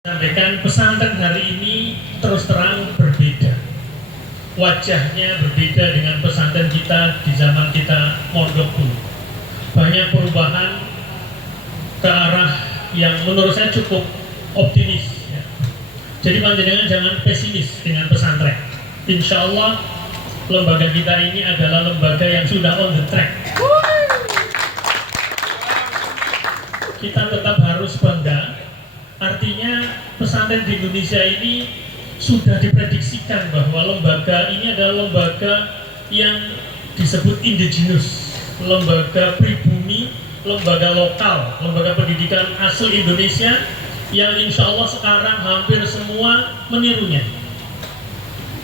Sampaikan pesantren hari ini terus terang berbeda. Wajahnya berbeda dengan pesantren kita di zaman kita mondok dulu. Banyak perubahan ke arah yang menurut saya cukup optimis ya. Jadi panjenengan jangan pesimis dengan pesantren. Insya Allah lembaga kita ini adalah lembaga yang sudah on the track. Kita tetap harus bangga. Artinya pesantren di Indonesia ini sudah diprediksikan bahwa lembaga ini adalah lembaga yang disebut indigenous, lembaga pribumi, lembaga lokal, lembaga pendidikan asli Indonesia yang insya Allah sekarang hampir semua menirunya.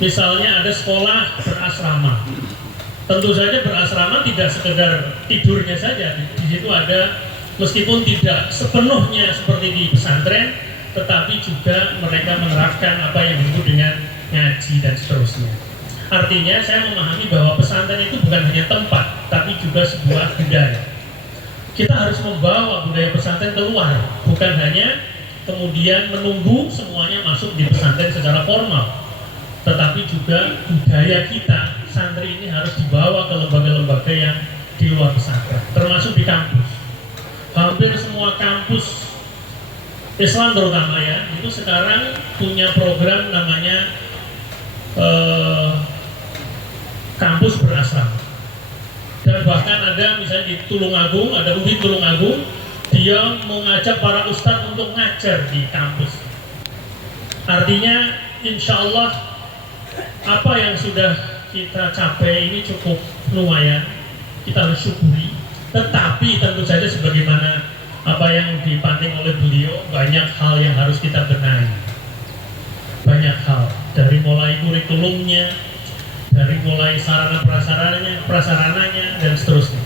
Misalnya ada sekolah berasrama. Tentu saja berasrama tidak sekedar tidurnya saja, di situ ada, meskipun tidak sepenuhnya seperti di pesantren, tetapi juga mereka menerapkan apa yang disebut dengan ngaji dan seterusnya. Artinya saya memahami bahwa pesantren itu bukan hanya tempat, tapi juga sebuah budaya. Kita harus membawa budaya pesantren keluar, bukan hanya kemudian menunggu semuanya masuk di pesantren secara formal, tetapi juga budaya kita, santri ini harus dibawa ke lembaga-lembaga yang di luar pesantren, termasuk di kampus. Hampir semua kampus Islam terutama ya, itu sekarang punya program namanya kampus berasrama. Dan bahkan ada misalnya di Tulungagung, ada UIN Tulungagung, dia mengajak para ustadz untuk ngajar di kampus. Artinya insya Allah apa yang sudah kita capai ini cukup lumayan, kita harus syukuri. Tetapi tentu saja sebagaimana apa yang dipanting oleh beliau, banyak hal yang harus kita benahi. Banyak hal, dari mulai kurikulumnya, dari mulai sarana prasarananya dan seterusnya.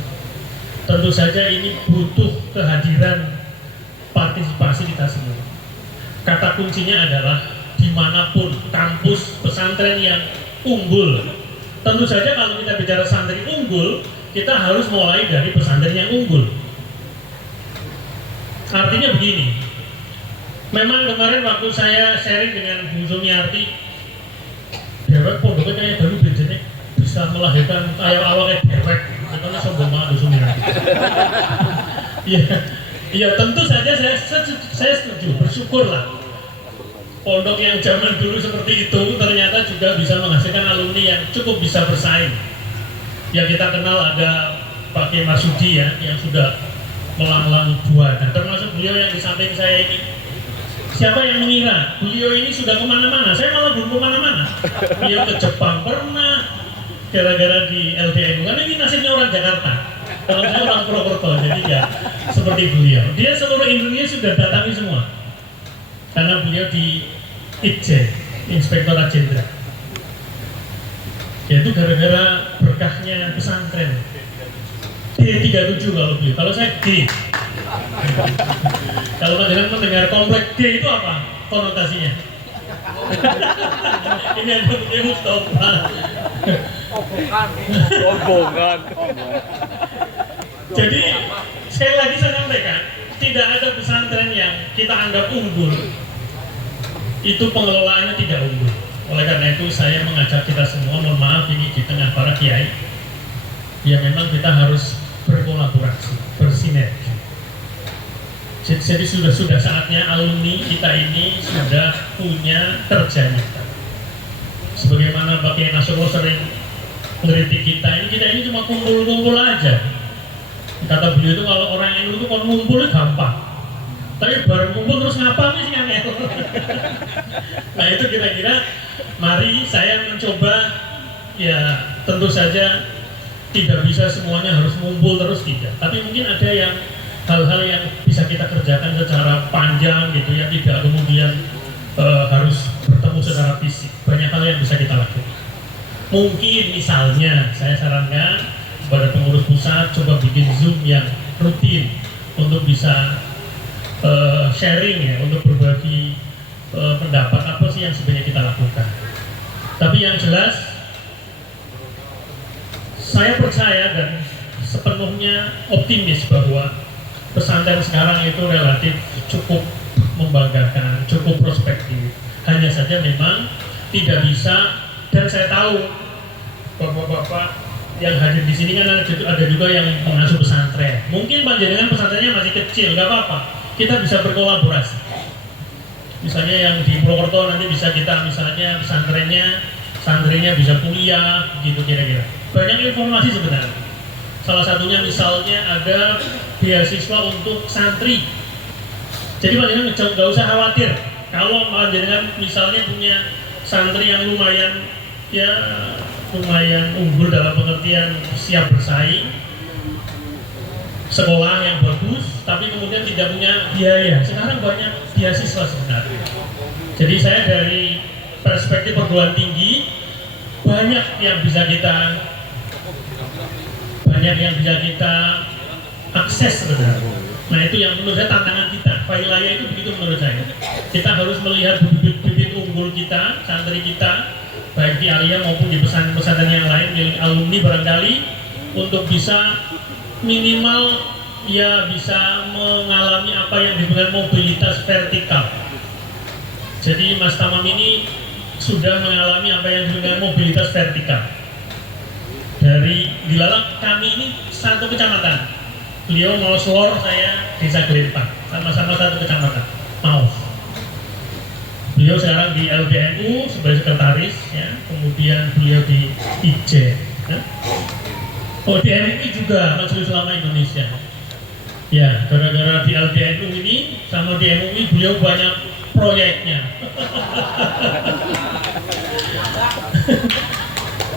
Tentu saja ini butuh kehadiran partisipasi kita semua. Kata kuncinya adalah dimanapun kampus pesantren yang unggul. Tentu saja kalau kita bicara santri unggul, kita harus mulai dari pesantren yang unggul. Artinya begini, memang kemarin waktu saya sharing dengan Bu Sumiarti, dewek pondoknya kayak baru bensinnya bisa melahirkan kayak awalnya dewek, katanya sombong banget Bu Sumiarti. Iya, tentu saja saya setuju, bersyukurlah pondok yang zaman dulu seperti itu ternyata juga bisa menghasilkan alumni yang cukup bisa bersaing. Yang kita kenal ada Pak Kiai Marsudi ya, yang sudah melanglang buana, dan termasuk beliau yang di samping saya ini. Siapa yang mengira beliau ini sudah kemana-mana? Saya malah belum kemana-mana. Beliau ke Jepang pernah, gara-gara di LDN, karena ini nasibnya orang Jakarta. Kalau saya orang Purwokerto, jadi ya seperti beliau. Dia seluruh Indonesia sudah datangi semua, karena beliau di Itjen, Inspektorat Jenderal. Yaitu gara-gara berkahnya pesantren. D37 kalau beliau, kalau saya D. Kalau kalian mendengar komplek D itu apa konotasinya? Ini ada beliau Mustafa. Omongan. Jadi sekali lagi saya sampaikan, tidak ada pesantren yang kita anggap unggul itu pengelolaannya tidak unggul. Oleh karena itu saya mengajak kita semua, mohon maaf ini di tengah para kiai, ya memang kita harus berkolaborasi, bersinergi. Jadi sudah saatnya alumni kita ini sudah punya kerja nyata. Sebagaimana Pak Kiai Nasrullah sering mengkritik kita ini cuma kumpul-kumpul aja. Kata beliau itu kalau orang yang itu kalau ngumpul gampang, tapi baru ngumpul terus ngapa sih angel. Nah itu kira-kira mari saya mencoba, ya tentu saja tidak bisa semuanya harus ngumpul terus, tidak, tapi mungkin ada yang hal-hal yang bisa kita kerjakan secara panjang gitu ya, tidak kemudian harus bertemu secara fisik. Banyak hal yang bisa kita lakukan. Mungkin misalnya saya sarankan kepada pengurus pusat coba bikin Zoom yang rutin untuk bisa sharing ya, untuk berbagi pendapat apa sih yang sebenarnya kita lakukan. Tapi yang jelas saya percaya dan sepenuhnya optimis bahwa pesantren sekarang itu relatif cukup membanggakan, cukup prospektif. Hanya saja memang tidak bisa, dan saya tahu bapak-bapak yang hadir di sini kan ada juga yang pengasuh pesantren. Mungkin panjenengan pesantrennya masih kecil, nggak apa-apa. Kita bisa berkolaborasi. Misalnya yang di Purwokerto nanti bisa kita misalnya santrinya bisa kuliah, gitu kira-kira. Banyak informasi sebenarnya. Salah satunya misalnya ada beasiswa untuk santri. Jadi panjenengan nggak usah khawatir kalau panjenengan misalnya punya santri yang lumayan unggul dalam pengertian siap bersaing, sekolah yang bagus, tapi kemudian tidak punya biaya. Sekarang banyak beasiswa sebenarnya. Jadi saya dari perspektif perguruan tinggi banyak yang bisa kita akses sebenarnya. Nah itu yang menurut saya tantangan kita. Failaya itu begitu menurut saya. Kita harus melihat bibit-bibit unggul kita, santri kita, baik di Alia maupun di pesantren yang lain, milik alumni barangkali, untuk bisa minimal ya bisa mengalami apa yang disebut mobilitas vertikal. Jadi Mas Tamam ini sudah mengalami apa yang disebut mobilitas vertikal. Dari Dilalak kami ini satu kecamatan. Beliau mau Lor, saya desa Gelempang, sama-sama satu kecamatan. Mau. Beliau sekarang di LBNU sebagai sekretaris, ya. Kemudian beliau di IJ. Ya. Oh di MUI juga, Majelis Ulama Indonesia. Ya, gara-gara di LBNU ini sama di MUI beliau banyak proyeknya.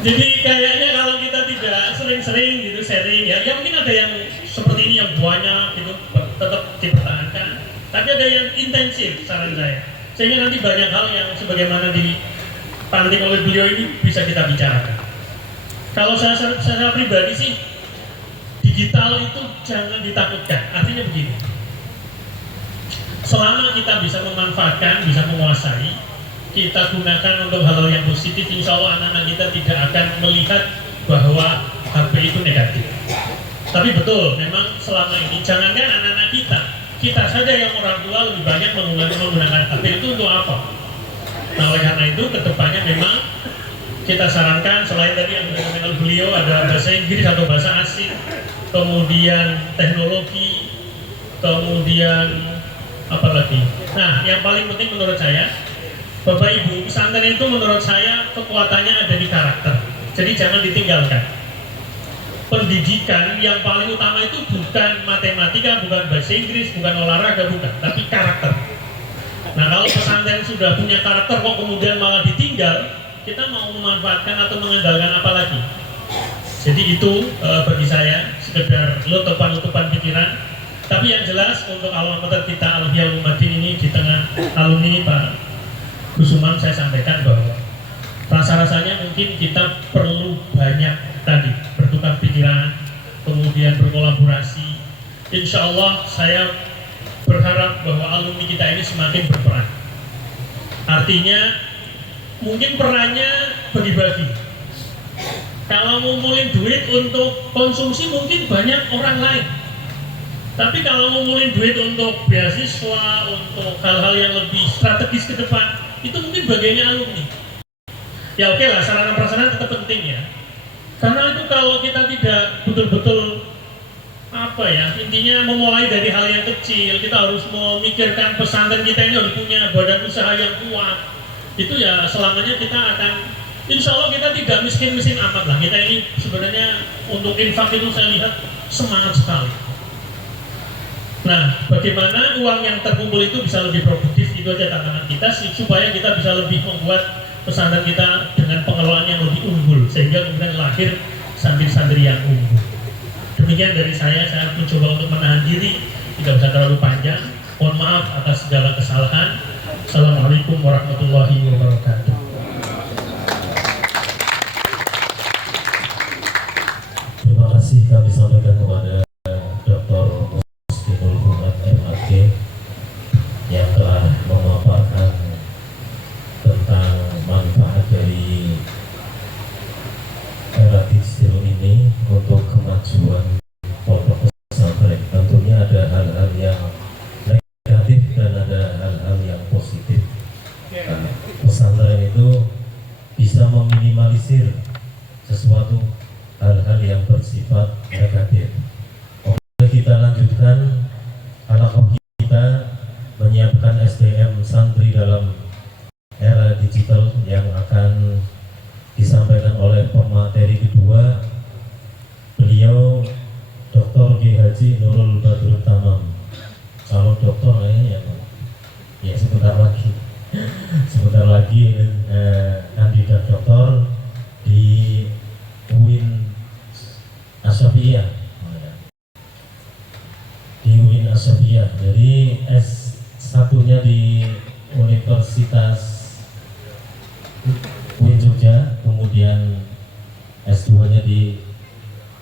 Jadi kayaknya kalau kita tidak sering-sering gitu sharing ya mungkin ada yang seperti ini yang banyak gitu tetap dipertahankan. Tapi ada yang intensif saran saya. Sehingga nanti banyak hal yang sebagaimana dipantik oleh beliau ini bisa kita bicarakan. Kalau saya pribadi sih digital itu jangan ditakutkan. Artinya begini. Selama kita bisa memanfaatkan, bisa menguasai, kita gunakan untuk hal-hal yang positif, insya Allah anak-anak kita tidak akan melihat bahwa HP itu negatif. Tapi betul, memang selama ini jangankan anak-anak kita saja yang orang tua lebih banyak menggunakan HP itu untuk apa? Nah oleh karena itu kedepannya memang kita sarankan selain tadi yang disampaikan beliau ada bahasa Inggris atau bahasa asing, kemudian teknologi, kemudian apa lagi? Nah yang paling penting menurut saya, Bapak Ibu, pesantren itu menurut saya kekuatannya ada di karakter. Jadi jangan ditinggalkan. Pendidikan yang paling utama itu bukan matematika, bukan bahasa Inggris, bukan olahraga, bukan, tapi karakter. Nah kalau pesantren sudah punya karakter kok kemudian malah ditinggal, kita mau memanfaatkan atau mengandalkan apa lagi? Jadi itu bagi saya sekedar letupan pikiran. Tapi yang jelas untuk alma mater kita Al-Ihya Ulumuddin ini di tengah alumni Pak Gusuman saya sampaikan bahwa rasa-rasanya mungkin kita perlu banyak tadi bertukar pikiran, kemudian berkolaborasi. Insya Allah saya berharap bahwa alumni kita ini semakin berperan. Artinya mungkin perannya bagi-bagi. Kalau ngumpulin duit untuk konsumsi mungkin banyak orang lain. Tapi kalau ngumpulin duit untuk beasiswa, untuk hal-hal yang lebih strategis ke depan, itu mungkin bagiannya alumni. Ya oke lah, sarana prasarana tetap penting ya. Karena itu kalau kita tidak betul-betul intinya memulai dari hal yang kecil, kita harus memikirkan pesantren kita ini harus punya badan usaha yang kuat. Itu ya selamanya kita akan, insya Allah kita tidak miskin-miskin amat lah. Kita ini sebenarnya untuk infak itu saya lihat semangat sekali. Nah, bagaimana uang yang terkumpul itu bisa lebih produktif, itu aja tantangan kita supaya kita bisa lebih membuat pesantren kita dengan pengelolaan yang lebih unggul sehingga kemudian lahir santri-santri yang unggul. Demikian dari saya mencoba untuk menahan diri, tidak usah terlalu panjang. Mohon maaf atas segala kesalahan. Assalamualaikum warahmatullahi wabarakatuh. Terima kasih kami sampaikan kepada Dr. Mustinul Rumat MAG yang telah memaparkan tentang manfaat dari era digital ini untuk kemajuan pondok pesantren. Tentunya ada hal-hal yang negatif dan ada hal-hal pesantren itu bisa meminimalisir sesuatu hal-hal yang bersifat negatif. Oke, kita lanjutkan alaqab kita menyiapkan SDM santri dalam era digital yang akan disampaikan oleh pemateri kedua, beliau Dr. Kiai Haji Nurul Badrul Tamam, calon doktor ya sebentar lagi kandidat doktor di UIN Asyafiyah, jadi S1-nya di Universitas UIN Jogja, kemudian S2-nya di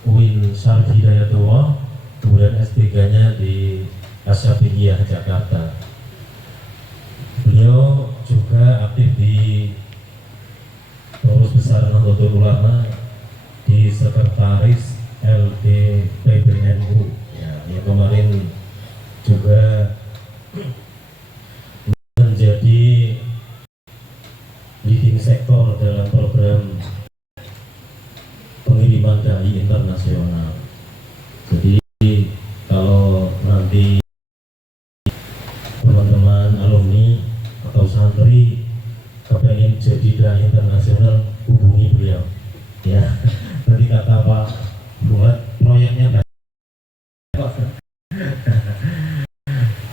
UIN Syarif Hidayatullah, kemudian S3-nya di Asyafiyah Jakarta. Beliau juga aktif di Pengurus Besar Nahdlatul Ulama, di Sekretaris LDPBNU ya, yang kemarin juga menjadi leading sektor dalam program pengiriman dai internasional. Jadi kalau nanti teman-teman alumni atau santri kepengen jadi dai internasional, hubungi beliau ya. Tadi kata Pak buat proyeknya banyak.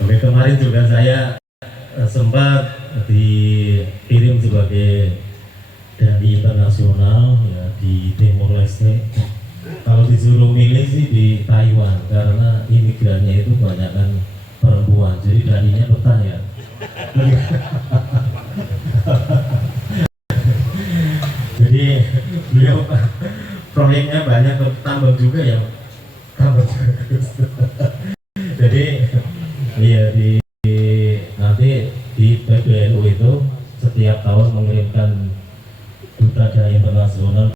Oke, kemarin juga saya sempat dikirim sebagai dai internasional ya di Timor Leste. Kalau disuruh milih sih di Taiwan karena imigrannya itu banyak kan perempuan, jadi dai-nya petang ya. Jadi beliau proyeknya banyak, tambah juga ya, tambah bagus. Jadi iya nanti di PBNU itu setiap tahun mengirimkan duta dai internasional,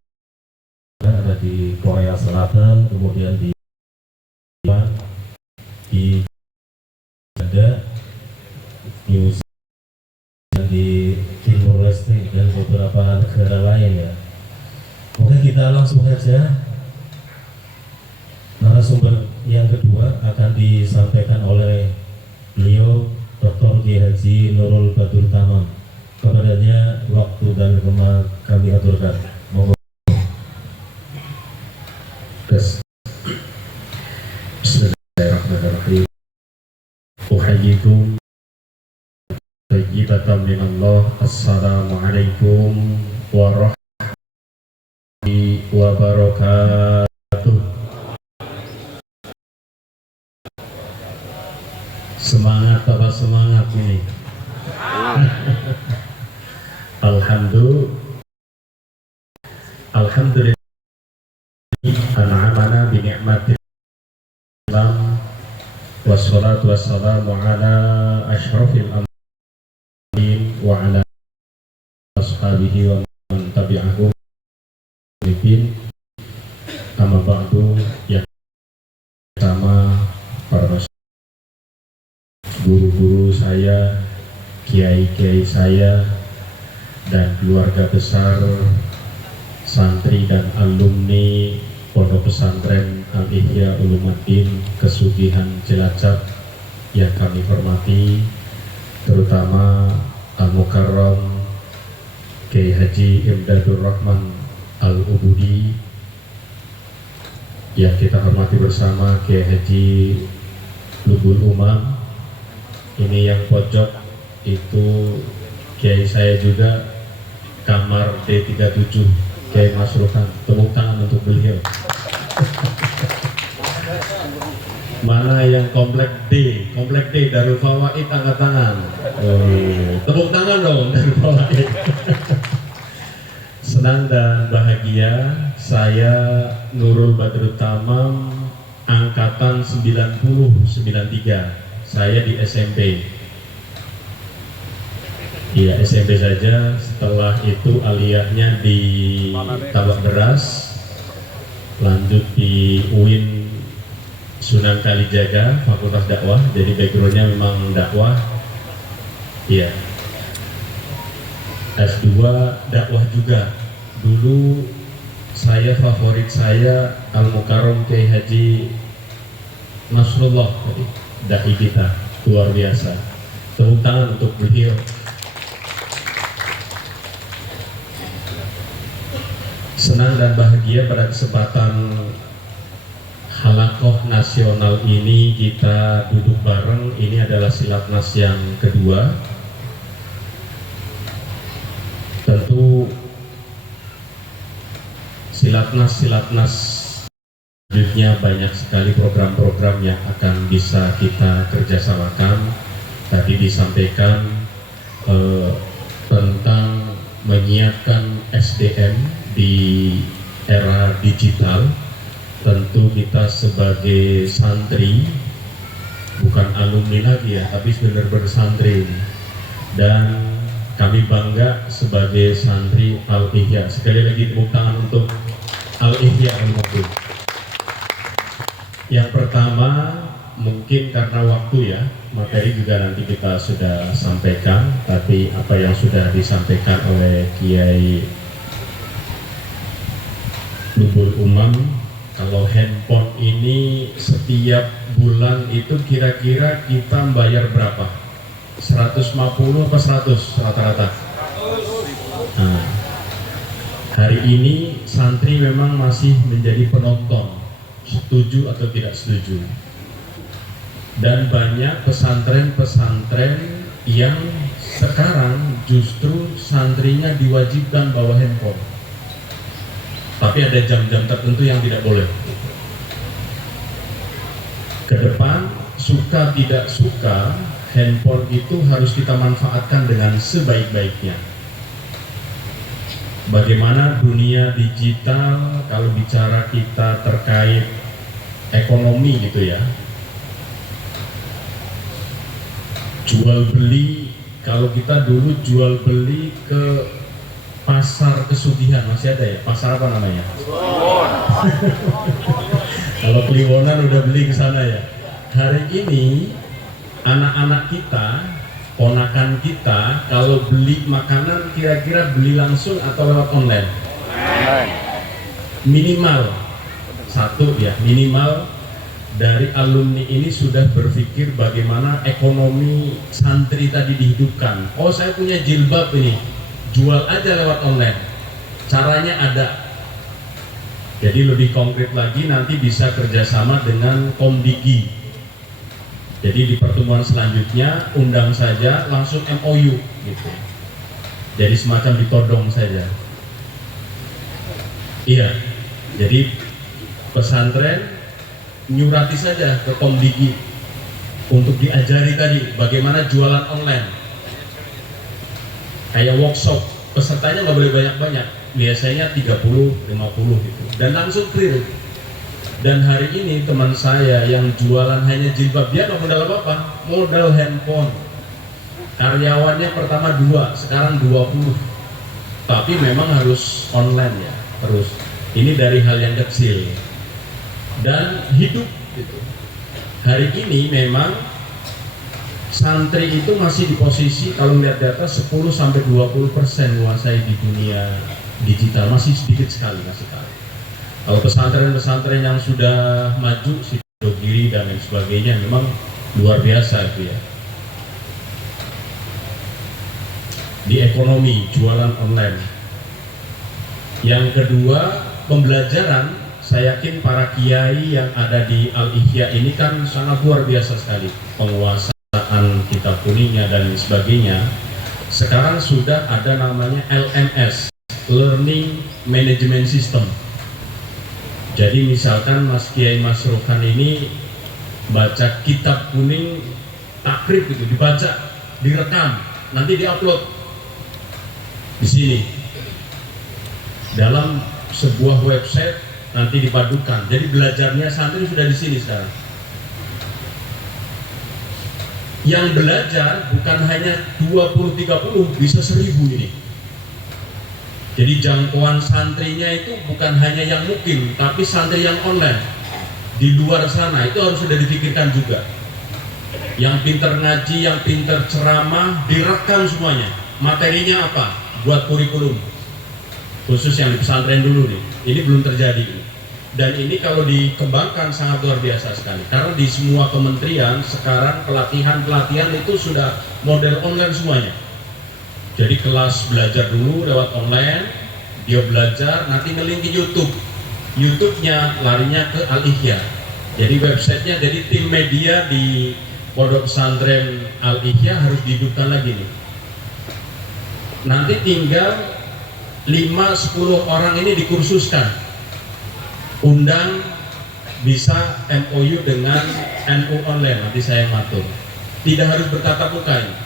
ada di Korea Selatan, kemudian di ada New Zealand, di Timor Leste dan beberapa negara lain ya. Oke, kita langsung saja. Narasumber yang kedua akan disampaikan oleh beliau Dr. Kiai Haji Nurul Badrul Tamam. Kepadanya waktu dan tempat kami aturkan. Monggo. Bismillahirrahmanirrahim. Uhayyikum tayyibatan minallah. Assalamualaikum warahmatullahi wabarakatuh. Semangat apa semangat ini? Alhamdulillah an'amana bi ni'matil Islam wassalatu wassalamu ala asyrafil anbiya'i wa ala ashabihi wa man tabi'ahum bin amma ba'du. Yang pertama, para guru-guru saya, kiai-kiai saya, dan keluarga besar santri dan alumni Pondok Pesantren Al-Ihya Ulumuddin Kesugihan Cilacap yang kami hormati, terutama Al-Mukarram Kiai Haji Imdadur Rahman Al-Ubudi yang kita hormati bersama, Kiai Haji Lubul Umam. Ini yang pojok itu kiai saya juga, kamar D37, Kiai Masruhan. Tepuk tangan untuk beliau. Mana yang komplek D Darul Fawaid, angkat tangan. Tepuk tangan dong Darul Fawaid. Senang dan bahagia, saya Nurul Badrul Tamam, angkatan 90-93. Saya di SMP. Iya, SMP saja. Setelah itu aliyahnya di Tabak Beras, lanjut di UIN Sunan Kalijaga, Fakultas Dakwah. Jadi backgroundnya memang dakwah. Iya. S2 dakwah juga. Dulu favorit saya Al-Mukarram Kiai Haji Nasrullah tadi, dai kita luar biasa. Tepuk tangan untuk beliau. Senang dan bahagia pada kesempatan Halakoh nasional ini kita duduk bareng. Ini adalah Silatnas yang kedua. Tentu Silatnas selanjutnya banyak sekali program-program yang akan bisa kita kerjasamakan. Tadi disampaikan tentang menyiapkan SDM di era digital. Tentu kita sebagai santri, bukan alumni lagi ya, tapi benar-benar santri. Dan kami bangga sebagai santri Al-Ihya. Sekali lagi tepuk tangan untuk Al-Ihya Al-Mukmin. Yang pertama, mungkin karena waktu ya, materi juga nanti kita sudah sampaikan, tapi apa yang sudah disampaikan oleh Kiai Lubul Umam, kalau handphone ini setiap bulan itu kira-kira kita bayar berapa? 150 apa 100 rata-rata? Nah, hari ini santri memang masih menjadi penonton, setuju atau tidak setuju. Dan banyak pesantren-pesantren yang sekarang justru santrinya diwajibkan bawa handphone. Tapi ada jam-jam tertentu yang tidak boleh. Ke depan, suka tidak suka, handphone itu harus kita manfaatkan dengan sebaik-baiknya. Bagaimana dunia digital, kalau bicara kita terkait ekonomi gitu ya, jual beli, kalau kita dulu jual beli ke pasar Kesugihan, masih ada ya? Pasar apa namanya? Kalau Kliwonan udah beli ke sana ya. Hari ini anak-anak kita, ponakan kita, kalau beli makanan kira-kira beli langsung atau lewat online? Minimal satu ya, minimal dari alumni ini sudah berpikir bagaimana ekonomi santri tadi dihidupkan. Oh, saya punya jilbab ini, jual aja lewat online. Caranya ada. Jadi lebih konkret lagi nanti bisa kerjasama dengan Komdigi. Jadi di pertemuan selanjutnya undang saja langsung MOU gitu. Jadi semacam ditodong saja. Iya. Jadi pesantren nyurati saja ke Komdigi untuk diajari tadi bagaimana jualan online. Kayak workshop, pesertanya nggak boleh banyak-banyak, biasanya 30, 50 gitu, dan langsung clear. Dan hari ini teman saya yang jualan hanya jilbab, dia nggak modal apa-apa, modal handphone. Karyawannya pertama 2, sekarang 20. Tapi memang harus online ya, terus. Ini dari hal yang kecil. Dan hidup gitu. Hari ini memang santri itu masih di posisi kalau lihat data 10-20% menguasai di dunia digital, masih sedikit sekali, masih sekali. Kalau pesantren-pesantren yang sudah maju, Sidogiri dan lain sebagainya memang luar biasa itu ya. Di ekonomi, jualan online. Yang kedua, pembelajaran. Saya yakin para kiai yang ada di Al-Ihya ini kan sangat luar biasa sekali. Penguasaan kitab kuningnya dan sebagainya. Sekarang sudah ada namanya LMS, Learning Management System. Jadi misalkan Mas Kiai Mas Rokan ini baca kitab kuning takrib itu, dibaca, direkam, nanti diupload di sini dalam sebuah website, nanti dipadukan. Jadi belajarnya santri sudah di sini sekarang. Yang belajar bukan hanya 20-30, bisa 1000 ini. Jadi jangkauan santrinya itu bukan hanya yang mukim, tapi santri yang online. Di luar sana itu harus sudah dipikirkan juga. Yang pinter ngaji, yang pinter ceramah, direkam semuanya. Materinya apa? buat kurikulum khusus yang di pesantren dulu nih. Ini belum terjadi. Dan ini kalau dikembangkan sangat luar biasa sekali. Karena di semua kementerian sekarang pelatihan itu sudah model online semuanya. Jadi kelas belajar dulu lewat online, dia belajar, nanti nge-link ke YouTube. YouTube-nya larinya ke Al-Ihya. Jadi websitenya, jadi tim media di Pondok Pesantren Al-Ihya harus dihidupkan lagi nih. Nanti tinggal 5-10 orang ini dikursuskan. Undang bisa MOU dengan NU online, nanti saya matur. Tidak harus bertatap muka ini.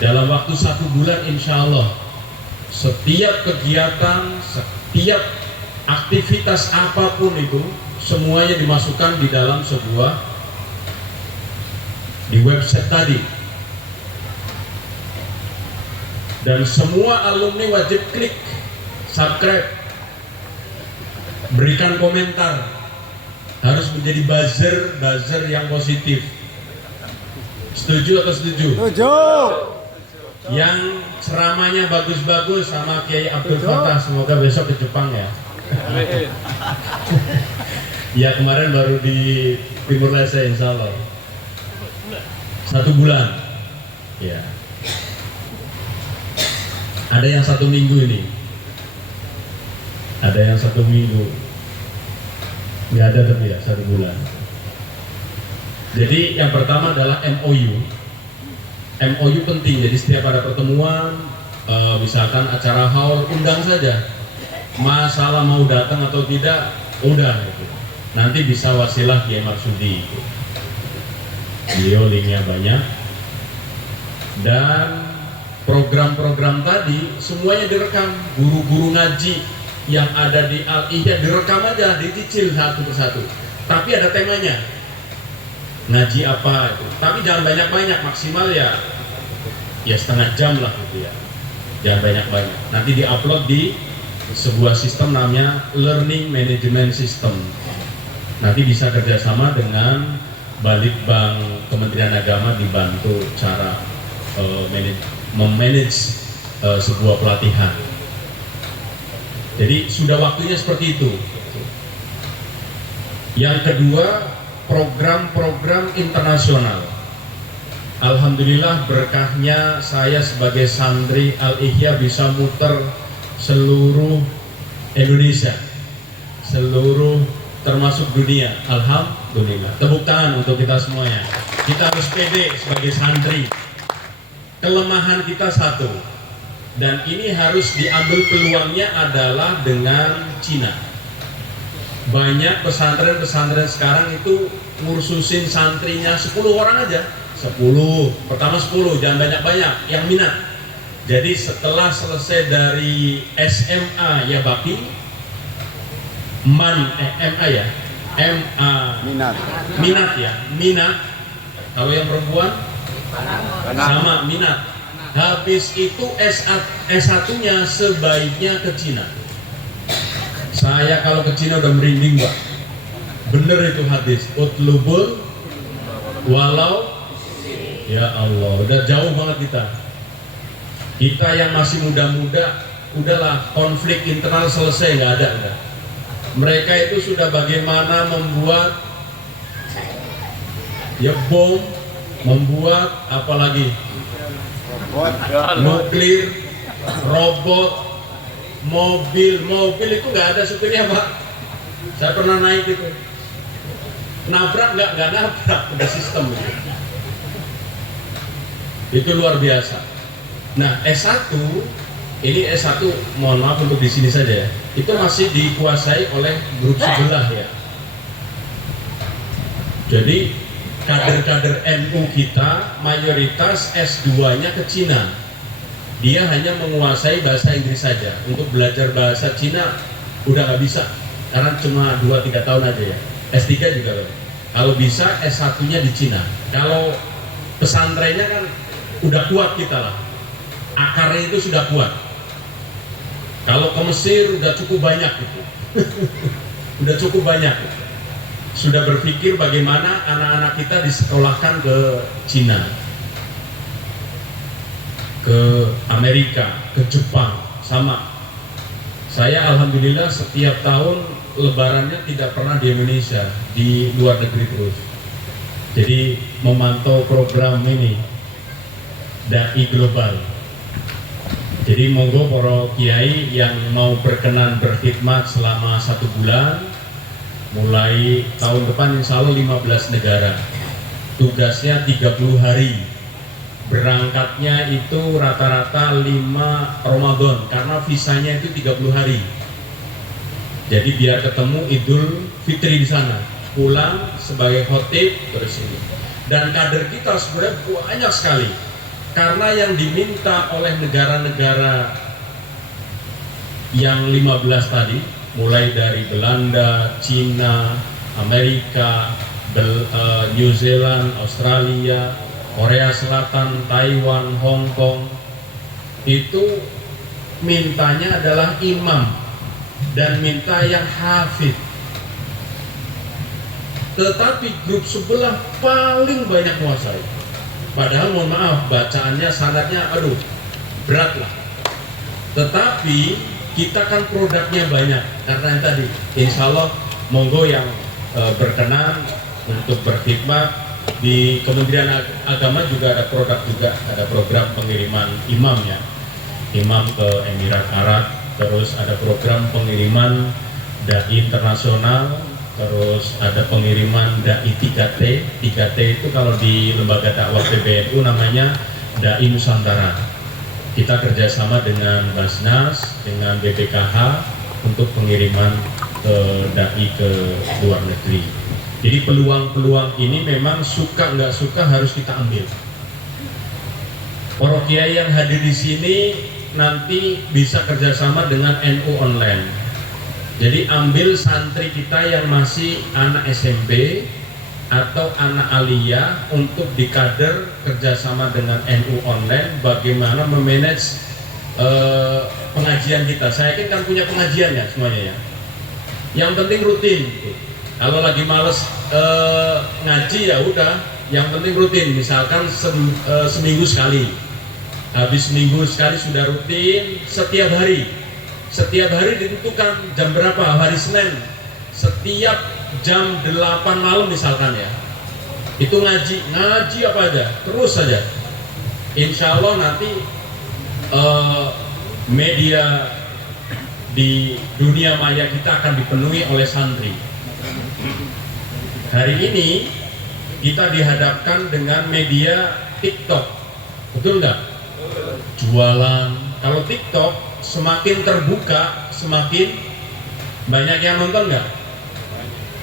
Dalam waktu 1 bulan insya Allah setiap kegiatan, setiap aktivitas apapun itu semuanya dimasukkan di dalam sebuah di website tadi. Dan semua alumni wajib klik subscribe, berikan komentar, harus menjadi buzzer yang positif. Setuju atau setuju? Setuju. Yang ceramahnya bagus-bagus sama Kiai Abdul Fattah, semoga besok ke Jepang ya. Ya kemarin baru di Timur Leste insya Allah 1 bulan. Ya. Ada yang 1 minggu ini. Ada yang 1 minggu. Nggak ada tapi ya 1 bulan. Jadi yang pertama adalah MOU. MOU penting. Jadi setiap ada pertemuan, misalkan acara haul, undang saja. Masalah mau datang atau tidak, udah gitu. Nanti bisa wasilah Kiai Marsudi. Beliau linknya banyak. Dan program-program tadi semuanya direkam. Guru-guru ngaji yang ada di Al-Ihya direkam aja, dicicil satu persatu. Tapi ada temanya. Ngaji apa itu. Tapi jangan banyak-banyak, maksimal ya setengah jam lah gitu ya. Jangan banyak-banyak. Nanti diupload di sebuah sistem namanya Learning Management System. Nanti bisa kerjasama dengan Balitbang Kementerian Agama dibantu cara memanage sebuah pelatihan. Jadi sudah waktunya seperti itu. Yang kedua, program-program internasional. Alhamdulillah berkahnya saya sebagai santri Al-Ihya bisa muter seluruh Indonesia, seluruh termasuk dunia. Alhamdulillah. Tepuk tangan untuk kita semuanya. Kita harus pede sebagai santri. Kelemahan kita satu, dan ini harus diambil peluangnya adalah dengan Cina. Banyak pesantren-pesantren sekarang itu ngursusin santrinya 10 orang aja. 10, pertama 10, jangan banyak-banyak yang minat. Jadi setelah selesai dari SMA ya Bakti, MA ya, minat ya, minat. Kalau yang perempuan sama minat. Habis itu S1-nya sebaiknya ke Cina. Saya kalau ke Cina udah merinding, Pak. Bener itu hadis. Utlubul walau, ya Allah, udah jauh banget kita. Kita yang masih muda-muda, udahlah, konflik internal selesai, nggak ada udah. Mereka itu sudah bagaimana membuat ya bom, membuat apalagi nuklir, robot, mobil itu nggak ada supirnya, Pak. Saya pernah naik itu, nabrak nggak nabrak, udah sistem itu luar biasa. Nah S1 ini S1 mohon maaf untuk di sini saja ya, itu masih dikuasai oleh grup sebelah ya. Jadi kader-kader NU kita mayoritas S2-nya ke Cina. Dia hanya menguasai bahasa Inggris saja. Untuk belajar bahasa Cina udah nggak bisa, karena cuma 2-3 tahun aja ya. S3 juga loh. Kalau bisa S1-nya di Cina. Kalau pesantrennya kan udah kuat kita lah, akarnya itu sudah kuat. Kalau ke Mesir udah cukup banyak gitu. Udah cukup banyak gitu. Sudah berpikir bagaimana anak-anak kita disekolahkan ke Cina. ke Amerika, ke Jepang, sama. Saya alhamdulillah setiap tahun lebarannya tidak pernah di Indonesia, di luar negeri terus. Jadi memantau program ini Dai Global. Jadi monggo para kiai yang mau berkenan berkhidmat selama 1 bulan, mulai tahun depan insya Allah 15 negara. Tugasnya 30 hari. Berangkatnya itu rata-rata 5 Ramadan karena visanya itu 30 hari. Jadi biar ketemu Idul Fitri di sana, pulang sebagai khotib terus ini. Dan kader kita sebenarnya banyak sekali. Karena yang diminta oleh negara-negara yang 15 tadi, mulai dari Belanda, Cina, Amerika, New Zealand, Australia, Korea Selatan, Taiwan, Hong Kong, itu mintanya adalah imam dan minta yang hafid. Tetapi grup sebelah paling banyak menguasai. Padahal mohon maaf, bacaannya sanadnya aduh berat lah. Tetapi kita kan produknya banyak karena yang tadi, insya Allah monggo yang berkenan untuk berkhidmat di Kementerian Agama juga ada produk juga, ada program pengiriman imam ya, imam ke Emirat Arab, terus ada program pengiriman dai internasional, terus ada pengiriman dai 3T. 3T itu kalau di lembaga dakwah PBNU namanya Dai Nusantara. Kita kerjasama dengan Basnas, dengan BPKH untuk pengiriman dai ke luar negeri. Jadi peluang-peluang ini memang suka nggak suka harus kita ambil. Para kiai yang hadir di sini nanti bisa kerjasama dengan NU online. Jadi ambil santri kita yang masih anak SMP atau anak aliyah untuk dikader kerjasama dengan NU online. Bagaimana memanage pengajian kita? Saya yakin kan punya pengajian ya semuanya ya. Yang penting rutin. Kalau lagi males ngaji ya udah, yang penting rutin. Misalkan seminggu sekali, habis seminggu sekali sudah rutin. Setiap hari ditentukan jam berapa, hari Senin setiap jam 8 malam misalkan ya, itu ngaji apa aja, terus saja. Insya Allah nanti media di dunia maya kita akan dipenuhi oleh santri. Hari ini kita dihadapkan dengan media TikTok, betul nggak? Jualan. Kalau TikTok semakin terbuka, semakin banyak yang nonton nggak?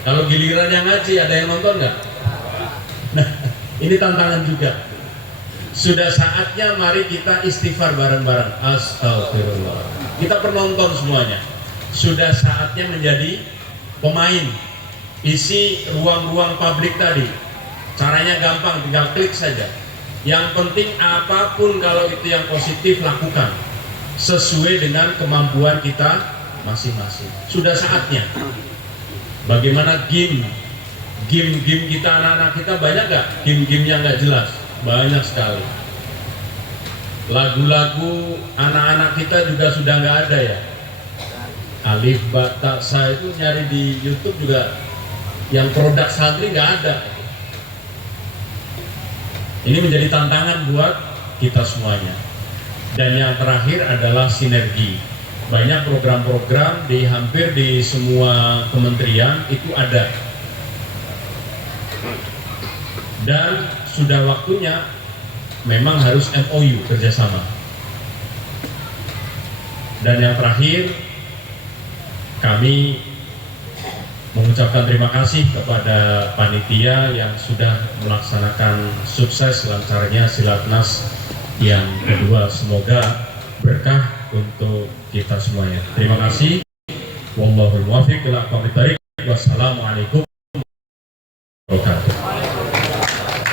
Kalau giliran yang ngaji, ada yang nonton nggak? Nah, ini tantangan juga. Sudah saatnya mari kita istighfar bareng-bareng. Astagfirullah. Kita penonton semuanya. Sudah saatnya menjadi pemain. Isi ruang-ruang publik tadi. Caranya gampang, tinggal klik saja. Yang penting apapun kalau itu yang positif lakukan sesuai dengan kemampuan kita masing-masing. Sudah saatnya. Bagaimana game kita, anak-anak kita banyak gak? Game-game yang gak jelas, banyak sekali. Lagu-lagu anak-anak kita juga sudah gak ada ya. Alif, Ba, Ta, Sa itu nyari di YouTube juga. Yang produk santri nggak ada. Ini menjadi tantangan buat kita semuanya. Dan yang terakhir adalah sinergi. Banyak program-program hampir di semua kementerian itu ada. Dan sudah waktunya memang harus MOU kerjasama. Dan yang terakhir, kami mengucapkan terima kasih kepada panitia yang sudah melaksanakan sukses lancarnya Silatnas yang kedua. Semoga berkah untuk kita semuanya. Terima kasih. Wallahul muwaffiq ila aqwamit thariq. Wassalamualaikum warahmatullahi wabarakatuh.